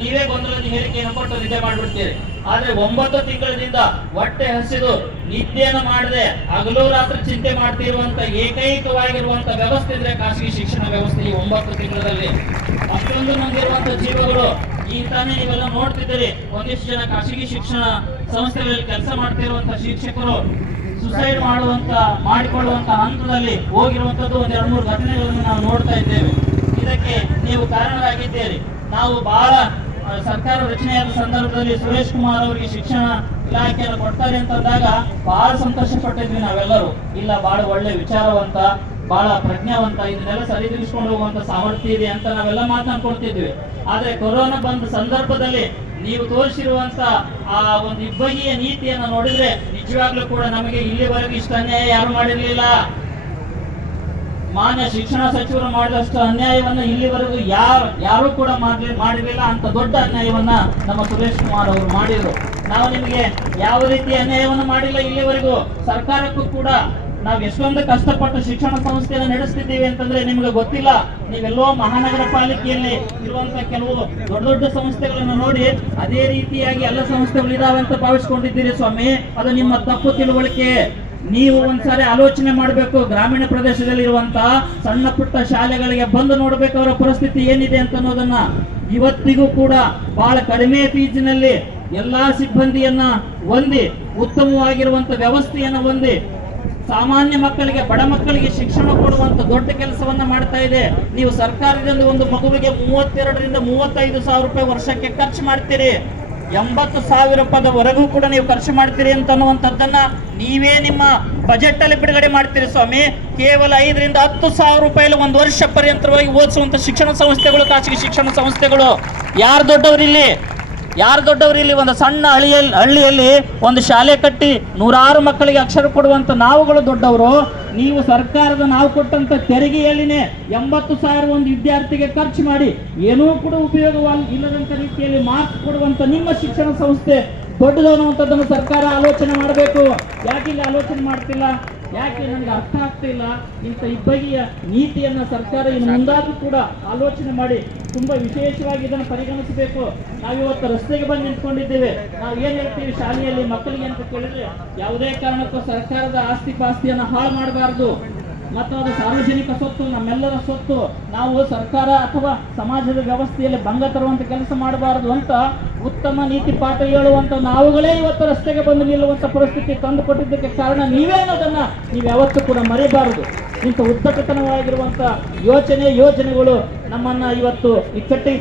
ನೀವೇ ಗೊಂದಲದ ಹೇಳಿಕೆಯನ್ನು ಕೊಟ್ಟು ನಿದ್ದೆ ಮಾಡ್ಬಿಡ್ತೀರಿ. ಆದ್ರೆ 9 ತಿಂಗಳಿಂದ ಹೊಟ್ಟೆ ಹಸಿದು ನಿದ್ದೆಯನ್ನು ಮಾಡದೆ ಹಗಲು ರಾತ್ರಿ ಚಿಂತೆ ಮಾಡ್ತಿರುವಂತ ಏಕೈಕವಾಗಿರುವಂತ ವ್ಯವಸ್ಥೆ ಅಂದ್ರೆ ಖಾಸಗಿ ಶಿಕ್ಷಣ ವ್ಯವಸ್ಥೆ. ಈ 9 ತಿಂಗಳಲ್ಲಿ ಅಷ್ಟೊಂದು ನೊಂದಿರುವಂತ ಜೀವಗಳು ಈ ತಾನೇ ನೀವೆಲ್ಲ ನೋಡ್ತಿದ್ದೀರಿ. ಒಂದಿಷ್ಟು ಜನ ಖಾಸಗಿ ಶಿಕ್ಷಣ ಸಂಸ್ಥೆಗಳಲ್ಲಿ ಕೆಲಸ ಮಾಡ್ತಿರುವಂತ ಶಿಕ್ಷಕರು ಸುಸೈಡ್ ಮಾಡಿಕೊಳ್ಳುವಂತ ಹಂತದಲ್ಲಿ ಹೋಗಿರುವಂತದ್ದು 2-3 ಘಟನೆಗಳನ್ನು ನಾವು ನೋಡ್ತಾ ಇದ್ದೇವೆ. ಇದಕ್ಕೆ ನೀವು ಕಾರಣರಾಗಿದ್ದೀರಿ. ನಾವು ಬಹಳ ಸರ್ಕಾರ ರಚನೆಯಾದ ಸಂದರ್ಭದಲ್ಲಿ ಸುರೇಶ್ ಕುಮಾರ್ ಅವರಿಗೆ ಶಿಕ್ಷಣ ಇಲಾಖೆಯನ್ನು ಕೊಡ್ತಾರೆ ಅಂತಂದಾಗ ಬಹಳ ಸಂತೋಷ ಪಟ್ಟಿದ್ವಿ ನಾವೆಲ್ಲರೂ. ಇಲ್ಲ, ಬಹಳ ಒಳ್ಳೆ ವಿಚಾರವಂತ, ಬಹಳ ಪ್ರಜ್ಞಾವಂತ, ಇದನ್ನೆಲ್ಲ ಸರಿದೂಗಿಸ್ಕೊಂಡು ಹೋಗುವಂತ ಸಾಮರ್ಥ್ಯ ಇದೆ ಅಂತ ನಾವೆಲ್ಲ ಮಾತನಾಡ್ಕೊಳ್ತಿದ್ವಿ. ಆದ್ರೆ ಕೊರೋನಾ ಬಂದ ಸಂದರ್ಭದಲ್ಲಿ ನೀವು ತೋರಿಸಿರುವಂತ ಆ ಒಂದು ಇಬ್ಬಗೆಯ ನೀತಿಯನ್ನು ನೋಡಿದ್ರೆ ನಿಜವಾಗ್ಲೂ ಕೂಡ ನಮಗೆ ಇಲ್ಲಿವರೆಗೂ ಇಷ್ಟ ಅನ್ಯಾಯ ಯಾರು ಮಾಡಿರ್ಲಿಲ್ಲ. ಮಾನ್ಯ ಶಿಕ್ಷಣ ಸಚಿವರು ಮಾಡಿದಷ್ಟು ಅನ್ಯಾಯವನ್ನ ಇಲ್ಲಿವರೆಗೂ ಯಾರು ಕೂಡ ಮಾಡಿರಲಿಲ್ಲ. ಅಂತ ದೊಡ್ಡ ಅನ್ಯಾಯವನ್ನ ನಮ್ಮ ಸುರೇಶ್ ಕುಮಾರ್ ಅವರು ಮಾಡಿದ್ರು. ನಾವು ನಿಮಗೆ ಯಾವ ರೀತಿ ಅನ್ಯಾಯವನ್ನು ಮಾಡಿಲ್ಲ ಇಲ್ಲಿವರೆಗೂ. ಸರ್ಕಾರಕ್ಕೂ ಕೂಡ ನಾವು ಎಷ್ಟೊಂದು ಕಷ್ಟಪಟ್ಟು ಶಿಕ್ಷಣ ಸಂಸ್ಥೆಯನ್ನು ನಡೆಸ್ತಿದ್ದೀವಿ ಅಂತಂದ್ರೆ ನಿಮ್ಗೆ ಗೊತ್ತಿಲ್ಲ. ನೀವೆಲ್ಲೋ ಮಹಾನಗರ ಪಾಲಿಕೆಯಲ್ಲಿ ಇರುವಂತ ಕೆಲವು ದೊಡ್ಡ ದೊಡ್ಡ ಸಂಸ್ಥೆಗಳನ್ನು ನೋಡಿ ಅದೇ ರೀತಿಯಾಗಿ ಎಲ್ಲ ಸಂಸ್ಥೆಗಳು ಇದಾವೆ ಅಂತ ಭಾವಿಸ್ಕೊಂಡಿದ್ದೀರಿ ಸ್ವಾಮಿ. ಅದು ನಿಮ್ಮ ತಪ್ಪು ತಿಳುವಳಿಕೆ. ನೀವು ಒಂದ್ಸಾರಿ ಆಲೋಚನೆ ಮಾಡಬೇಕು. ಗ್ರಾಮೀಣ ಪ್ರದೇಶದಲ್ಲಿ ಇರುವಂತಹ ಸಣ್ಣ ಪುಟ್ಟ ಶಾಲೆಗಳಿಗೆ ಬಂದು ನೋಡ್ಬೇಕು ಅವರ ಪರಿಸ್ಥಿತಿ ಏನಿದೆ ಅಂತ ಅನ್ನೋದನ್ನ. ಇವತ್ತಿಗೂ ಕೂಡ ಬಹಳ ಕಡಿಮೆ ಫೀಸಿನಲ್ಲಿ ಎಲ್ಲಾ ಸಿಬ್ಬಂದಿಯನ್ನ ಹೊಂದಿ ಉತ್ತಮವಾಗಿರುವಂತ ವ್ಯವಸ್ಥೆಯನ್ನ ಹೊಂದಿ ಸಾಮಾನ್ಯ ಮಕ್ಕಳಿಗೆ, ಬಡ ಮಕ್ಕಳಿಗೆ ಶಿಕ್ಷಣ ಕೊಡುವಂತ ದೊಡ್ಡ ಕೆಲಸವನ್ನ ಮಾಡ್ತಾ ಇದೆ. ನೀವು ಸರ್ಕಾರದಿಂದ ಒಂದು ಮಗುವಿಗೆ 32,000 ರಿಂದ 35,000 ರೂಪಾಯಿ ವರ್ಷಕ್ಕೆ ಖರ್ಚು ಮಾಡ್ತೀರಿ. 80,000 ರೂಪಾಯಿವರೆಗೂ ಕೂಡ ನೀವು ಖರ್ಚು ಮಾಡ್ತೀರಿ ಅಂತ ಅನ್ನುವಂಥದ್ದನ್ನ ನೀವೇ ನಿಮ್ಮ ಬಜೆಟ್ ಅಲ್ಲಿ ಬಿಡುಗಡೆ ಮಾಡ್ತೀರಿ ಸ್ವಾಮಿ. ಕೇವಲ 5,000 ರಿಂದ 10,000 ರೂಪಾಯಿ ಒಂದು ವರ್ಷ ಪರ್ಯಂತರವಾಗಿ ಓದಿಸುವಂತ ಶಿಕ್ಷಣ ಸಂಸ್ಥೆಗಳು, ಖಾಸಗಿ ಶಿಕ್ಷಣ ಸಂಸ್ಥೆಗಳು. ಯಾರು ದೊಡ್ಡವರಿಲ್ಲಿ? ಒಂದು ಸಣ್ಣ ಹಳ್ಳಿಯಲ್ಲಿ ಒಂದು ಶಾಲೆ ಕಟ್ಟಿ 100 ಮಕ್ಕಳಿಗೆ ಅಕ್ಷರ ಕೊಡುವಂತ ನಾವುಗಳು ದೊಡ್ಡವರು. ನೀವು ಸರ್ಕಾರದ ನಾವು ಕೊಟ್ಟಂತ ತೆರಿಗೆಯಲ್ಲಿನೇ 80,000 ಒಂದು ವಿದ್ಯಾರ್ಥಿಗೆ ಖರ್ಚು ಮಾಡಿ ಏನೂ ಕೂಡ ಉಪಯೋಗವಿಲ್ಲದಂತ ರೀತಿಯಲ್ಲಿ ಮಾರ್ಕ್ಸ್ ಕೊಡುವಂತ ನಿಮ್ಮ ಶಿಕ್ಷಣ ಸಂಸ್ಥೆ ದೊಡ್ಡದು ಅನ್ನುವಂಥದ್ದನ್ನು ಸರ್ಕಾರ ಆಲೋಚನೆ ಮಾಡಬೇಕು. ಯಾಕೆ ಇಲ್ಲಿ ಆಲೋಚನೆ ಮಾಡ್ತಿಲ್ಲ? ಯಾಕೆ ನನಗೆ ಅರ್ಥ ಆಗ್ತಿಲ್ಲ. ಇಂಥ ಇಬ್ಬಗೆಯ ನೀತಿಯನ್ನ ಸರ್ಕಾರ ಇನ್ನು ಮುಂದಾದ್ರೂ ಕೂಡ ಆಲೋಚನೆ ಮಾಡಿ ತುಂಬಾ ವಿಶೇಷವಾಗಿ ಇದನ್ನು ಪರಿಗಣಿಸಬೇಕು. ನಾವಿವತ್ತು ರಸ್ತೆಗೆ ಬಂದು ನಿಂತ್ಕೊಂಡಿದ್ದೇವೆ. ನಾವು ಏನ್ ಹೇಳ್ತೀವಿ ಶಾಲೆಯಲ್ಲಿ ಮಕ್ಕಳಿಗೆ ಅಂತ ಕೇಳಿದ್ರೆ, ಯಾವುದೇ ಕಾರಣಕ್ಕೂ ಸರ್ಕಾರದ ಆಸ್ತಿ ಪಾಸ್ತಿಯನ್ನು ಹಾಳು ಮಾಡಬಾರದು ಮತ್ತು ಅದು ಸಾರ್ವಜನಿಕ ಸ್ವತ್ತು, ನಮ್ಮೆಲ್ಲರ ಸ್ವತ್ತು. ನಾವು ಸರ್ಕಾರ ಅಥವಾ ಸಮಾಜದ ವ್ಯವಸ್ಥೆಯಲ್ಲಿ ಭಂಗ ತರುವಂತ ಕೆಲಸ ಮಾಡಬಾರದು ಅಂತ ಉತ್ತಮ ನೀತಿ ಪಾಠ ಹೇಳುವಂತ ನಾವುಗಳೇ ಇವತ್ತು ರಸ್ತೆಗೆ ಬಂದು ನಿಲ್ಲುವಂತ ಪರಿಸ್ಥಿತಿ ತಂದು ಕೊಟ್ಟಿದ್ದಕ್ಕೆ ಕಾರಣ ನೀವೇ ಅನ್ನೋದನ್ನ ನೀವು ಯಾವತ್ತೂ ಕೂಡ ಮರೆಯಬಾರದು. ಇಂಥ ಉದ್ದಟತನವಾಗಿರುವಂತ ಯೋಜನೆಗಳು ನಮ್ಮನ್ನ ಇವತ್ತು ಇಕ್ಕಟ್ಟಿಗೆ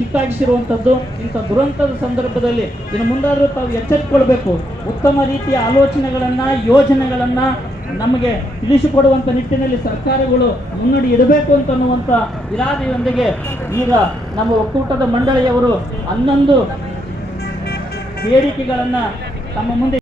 ಸಿಕ್ಕಾಗಿಸಿರುವಂತದ್ದು. ಇಂಥ ದುರಂತದ ಸಂದರ್ಭದಲ್ಲಿ ಇನ್ನು ಮುಂದಾದ್ರೂ ತಾವು ಎಚ್ಚರಿಸಿಕೊಳ್ಬೇಕು. ಉತ್ತಮ ರೀತಿಯ ಆಲೋಚನೆಗಳನ್ನ, ಯೋಜನೆಗಳನ್ನ ನಮಗೆ ತಿಳಿಸಿಕೊಡುವಂತ ನಿಟ್ಟಿನಲ್ಲಿ ಸರ್ಕಾರಗಳು ಮುನ್ನಡಿ ಇಡಬೇಕು ಅಂತ ಅನ್ನುವಂತ ಇರಾದೆಯೊಂದಿಗೆ ಈಗ ನಮ್ಮ ಒಕ್ಕೂಟದ ಮಂಡಳಿಯವರು 11 ಬೇಡಿಕೆಗಳನ್ನ ತಮ್ಮ ಮುಂದೆ